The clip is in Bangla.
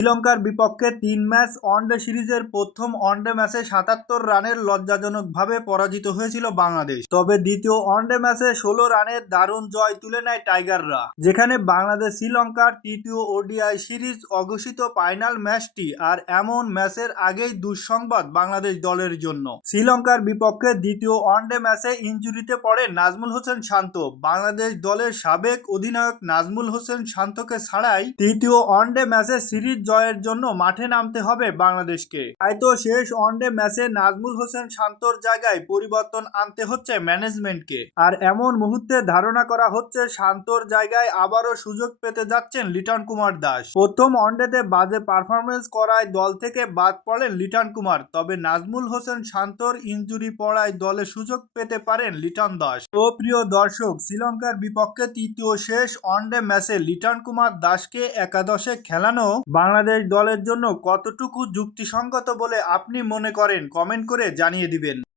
শ্রীলঙ্কার বিপক্ষে তিন ম্যাচ ওয়ানডে সিরিজের প্রথম ওয়ানডে ম্যাচে সাতাত্তর রানের লজ্জাজনকভাবে পরাজিত হয়েছিল বাংলাদেশ। তবে দ্বিতীয় ওয়ানডে ম্যাচে ষোলো রানের দারুণ জয় তুলে নেয় টাইগাররা, যেখানে বাংলাদেশ শ্রীলঙ্কার তৃতীয় ওডিআই সিরিজ অঘোষিত ফাইনাল ম্যাচটি আর এমন ম্যাচের আগেই দুঃসংবাদ বাংলাদেশ দলের জন্য। শ্রীলঙ্কার বিপক্ষে দ্বিতীয় ওয়ানডে ম্যাচে ইঞ্জুরিতে পড়ে নাজমুল হোসেন শান্ত। বাংলাদেশ দলের সাবেক অধিনায়ক নাজমুল হোসেন শান্তকে ছাড়াই তৃতীয় ওয়ানডে ম্যাচে সিরিজ জয়ের জন্য মাঠে নামতে হবে বাংলাদেশকে। তাই তো শেষ ওয়ানডে ম্যাচে নাজমুল হোসেন শান্তর জায়গায় পরিবর্তন আনতে হচ্ছে ম্যানেজমেন্টকে। আর এমন মুহূর্তে ধারণা করা হচ্ছে শান্তর জায়গায় আবারও সুযোগ পেতে যাচ্ছেন লিটন কুমার দাস। প্রথম ওয়ানডেতে বাজে পারফরমেন্স করায় দল থেকে বাদ পড়েন লিটন কুমার, তবে নাজমুল হোসেন শান্তর ইনজুরি পড়ায় দলে সুযোগ পেতে পারেন লিটন দাস। তো প্রিয় দর্শক, শ্রীলঙ্কার বিপক্ষে তৃতীয় শেষ ওয়ানডে ম্যাচে লিটন কুমার দাসকে একাদশে খেলানো বাংলাদেশ দলের জন্য কতটুকু যুক্তিসঙ্গত বলে আপনি মনে করেন? কমেন্ট করে জানিয়ে দিবেন।